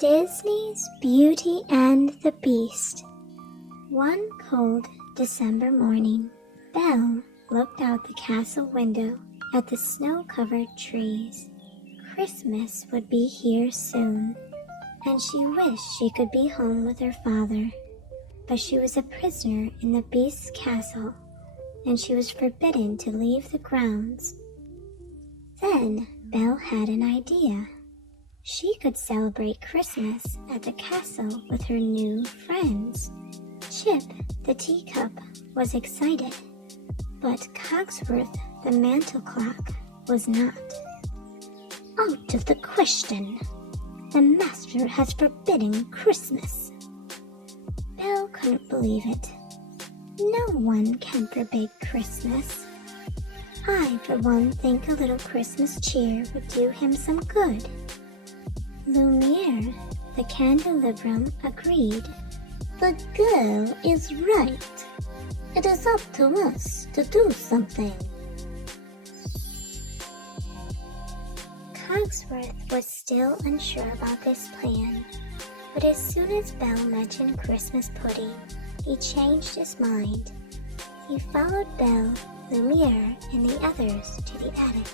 Disney's Beauty and the Beast. One cold December morning, Belle looked out the castle window at the snow-covered trees. Christmas would be here soon, and she wished she could be home with her father. But she was a prisoner in the Beast's castle, and she was forbidden to leave the grounds. Then Belle had an idea. She could celebrate Christmas at the castle with her new friends. Chip, the teacup, was excited, but Cogsworth, the mantle clock, was not. Out of the question! The master has forbidden Christmas. Belle couldn't believe it. No one can forbid Christmas. I, for one, think a little Christmas cheer would do him some good. Lumiere, the candelabrum, agreed. The girl is right. It is up to us to do something. Cogsworth was still unsure about this plan, but as soon as Belle mentioned Christmas pudding, he changed his mind. He followed Belle, Lumiere, and the others to the attic.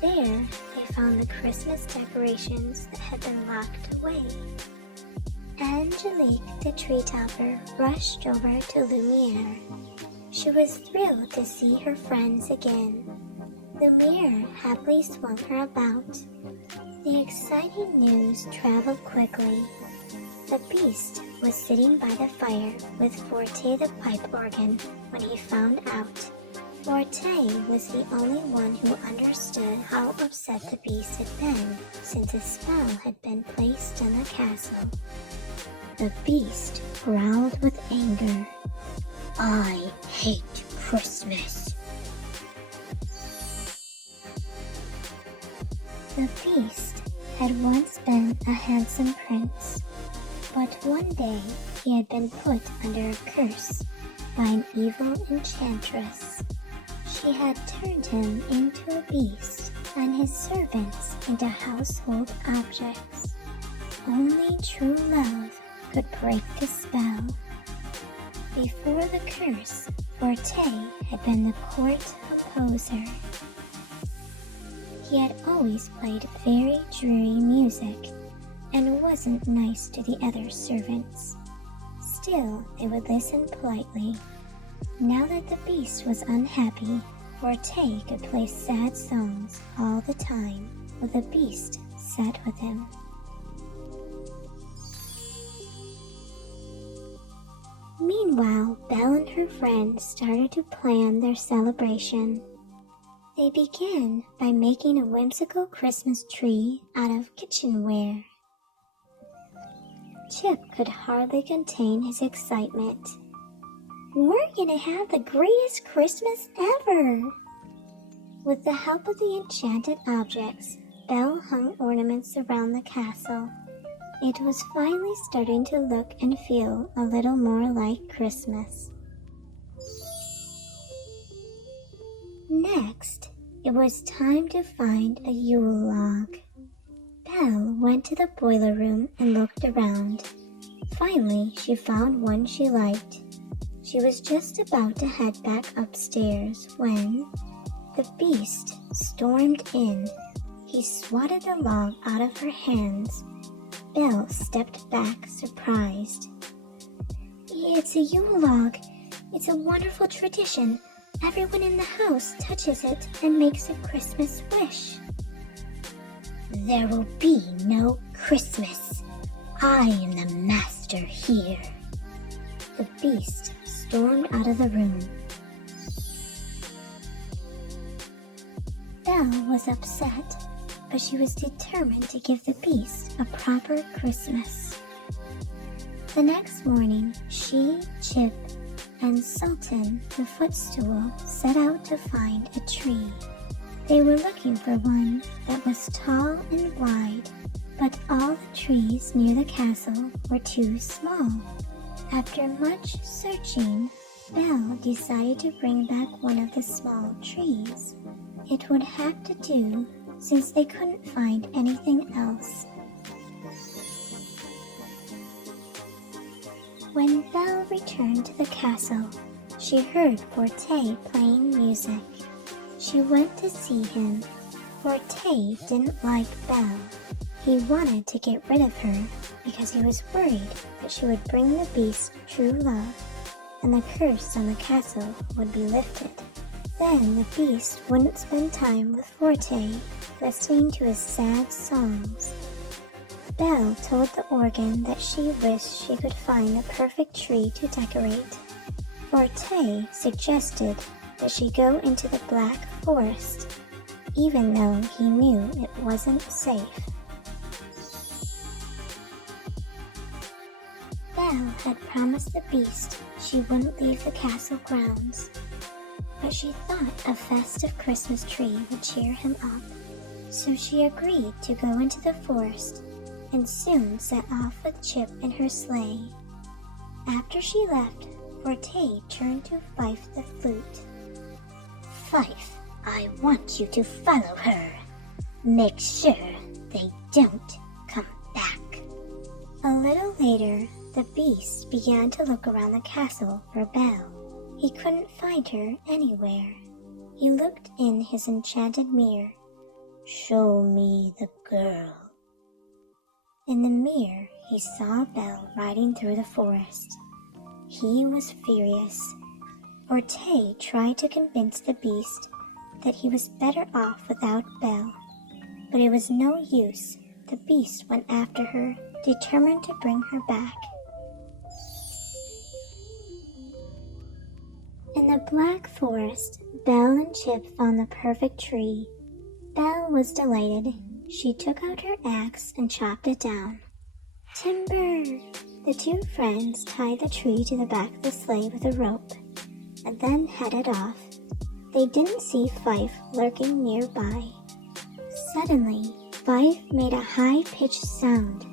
There, they found the Christmas decorations that had been locked away. Angelique, the tree topper, rushed over to Lumiere. She was thrilled to see her friends again. Lumiere happily swung her about. The exciting news traveled quickly. The Beast was sitting by the fire with Forte the pipe organ when he found out. Forte was the only one who understood how upset the Beast had been since a spell had been placed on the castle. The Beast growled with anger. I hate Christmas. The Beast had once been a handsome prince, but one day he had been put under a curse by an evil enchantress. She had turned him into a beast and his servants into household objects. Only true love could break the spell. Before the curse, Forte had been the court composer. He had always played very dreary music and wasn't nice to the other servants. Still, they would listen politely. Now that the Beast was unhappy, Forte could play sad songs all the time while the Beast sat with him. Meanwhile, Belle and her friends started to plan their celebration. They began by making a whimsical Christmas tree out of kitchenware. Chip could hardly contain his excitement. We're gonna have the greatest Christmas ever! With the help of the enchanted objects, Belle hung ornaments around the castle. It was finally starting to look and feel a little more like Christmas. Next, it was time to find a Yule log. Belle went to the boiler room and looked around. Finally, she found one she liked. She was just about to head back upstairs when the Beast stormed in. He swatted the log out of her hands. Belle stepped back, surprised. It's a Yule log. It's a wonderful tradition. Everyone in the house touches it and makes a Christmas wish. There will be no Christmas. I am the master here. The Beast stormed out of the room. Belle was upset, but she was determined to give the Beast a proper Christmas. The next morning, she, Chip, and Sultan, the footstool, set out to find a tree. They were looking for one that was tall and wide, but all the trees near the castle were too small. After much searching, Belle decided to bring back one of the small trees. It would have to do since they couldn't find anything else. When Belle returned to the castle, she heard Forte playing music. She went to see him. Forte didn't like Belle. He wanted to get rid of her because he was worried that she would bring the beast true love, and the curse on the castle would be lifted. Then the beast wouldn't spend time with Forte, listening to his sad songs. Belle told the organ that she wished she could find the perfect tree to decorate. Forte suggested that she go into the Black Forest, even though he knew it wasn't safe. Belle had promised the beast she wouldn't leave the castle grounds, but she thought a festive Christmas tree would cheer him up, so she agreed to go into the forest and soon set off with Chip in her sleigh. After she left, Forte turned to Fife the flute. "Fife, I want you to follow her. Make sure they don't come back." A little later, the beast began to look around the castle for Belle. He couldn't find her anywhere. He looked in his enchanted mirror. "Show me the girl." In the mirror, he saw Belle riding through the forest. He was furious. Forte tried to convince the beast that he was better off without Belle, but it was no use. The beast went after her, determined to bring her back. In the Black Forest, Belle and Chip found the perfect tree. Belle was delighted. She took out her axe and chopped it down. "Timber!" The two friends tied the tree to the back of the sleigh with a rope, and then headed off. They didn't see Fife lurking nearby. Suddenly, Fife made a high-pitched sound.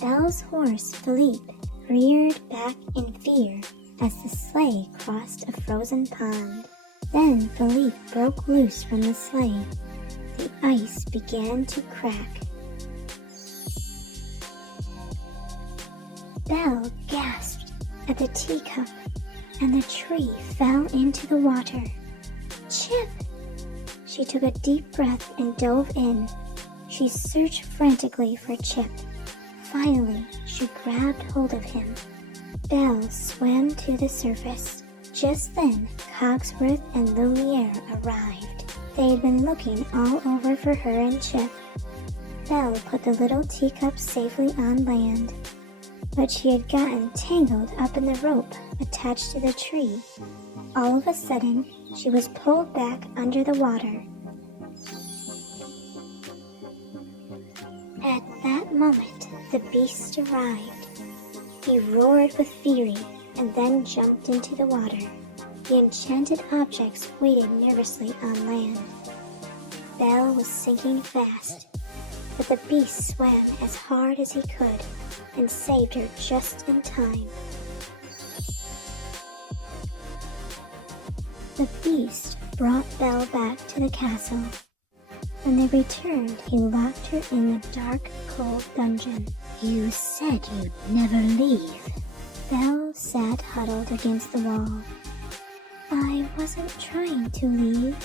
Belle's horse, Philippe, reared back in fear as the sleigh crossed a frozen pond. Then Philippe broke loose from the sleigh. The ice began to crack. Belle gasped at the teacup, and the tree fell into the water. "Chip!" She took a deep breath and dove in. She searched frantically for Chip. Finally, she grabbed hold of him. Belle swam to the surface. Just then, Cogsworth and Lumiere arrived. They had been looking all over for her and Chip. Belle put the little teacup safely on land, but she had gotten tangled up in the rope attached to the tree. All of a sudden, she was pulled back under the water. At that moment, the beast arrived. He roared with fury and then jumped into the water. The enchanted objects waited nervously on land. Belle was sinking fast, but the beast swam as hard as he could and saved her just in time. The beast brought Belle back to the castle. When they returned, he locked her in the dark, cold dungeon. "You said you'd never leave." Belle sat huddled against the wall. "I wasn't trying to leave.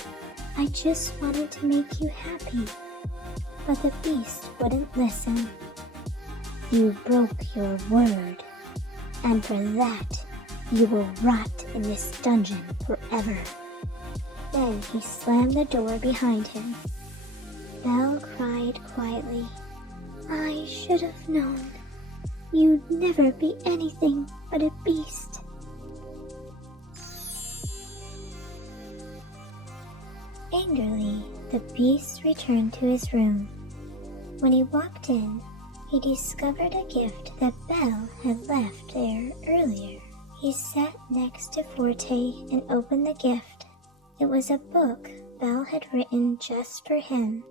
I just wanted to make you happy." But the beast wouldn't listen. "You broke your word, and for that, you will rot in this dungeon forever." Then he slammed the door behind him. Belle cried quietly. "I should have known. You'd never be anything but a beast." Angrily, the beast returned to his room. When he walked in, he discovered a gift that Belle had left there earlier. He sat next to Forte and opened the gift. It was a book Belle had written just for him.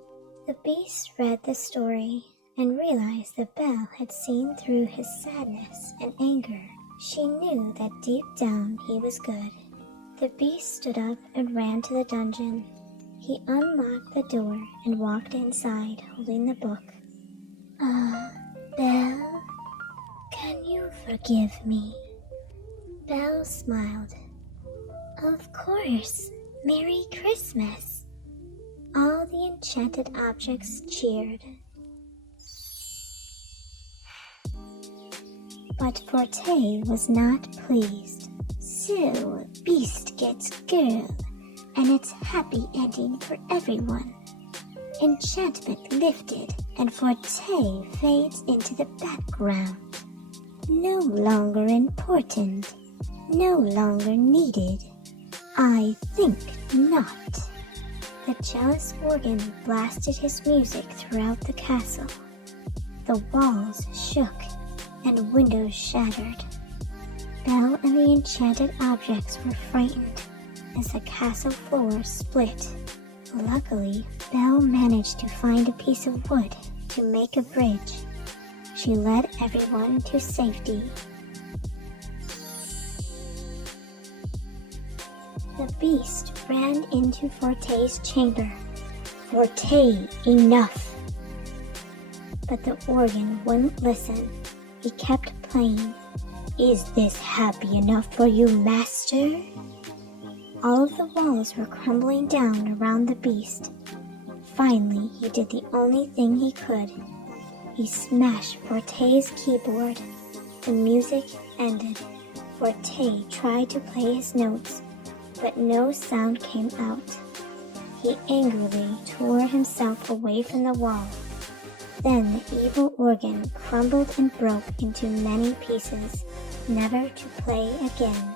The beast read the story and realized that Belle had seen through his sadness and anger. She knew that deep down he was good. The beast stood up and ran to the dungeon. He unlocked the door and walked inside, holding the book. "Belle, can you forgive me?" Belle smiled. Of course, Merry Christmas! All the enchanted objects cheered. But Forte was not pleased. So, Beast gets girl, and it's happy ending for everyone. Enchantment lifted, and Forte fades into the background. No longer important, no longer needed. I think not. The jealous organ blasted his music throughout the castle. The walls shook, and windows shattered. Belle and the enchanted objects were frightened as the castle floor split. Luckily, Belle managed to find a piece of wood to make a bridge. She led everyone to safety. The beast ran into Forte's chamber. Forte, enough! But the organ wouldn't listen. He kept playing. Is this happy enough for you, master? All of the walls were crumbling down around the beast. Finally, he did the only thing he could. He smashed Forte's keyboard. The music ended. Forte tried to play his notes, but no sound came out. He angrily tore himself away from the wall. Then the evil organ crumbled and broke into many pieces, never to play again.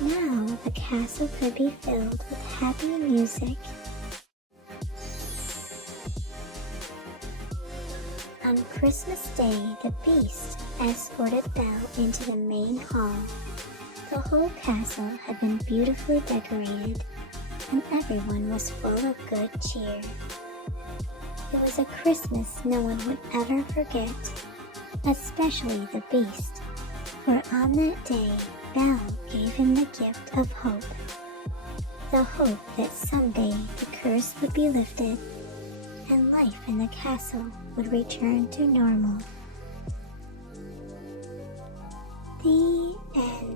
Now the castle could be filled with happy music. On Christmas Day, the beast escorted Belle into the main hall. The whole castle had been beautifully decorated, and everyone was full of good cheer. It was a Christmas no one would ever forget, especially the beast, for on that day, Belle gave him the gift of hope. The hope that someday the curse would be lifted and life in the castle would return to normal. The end.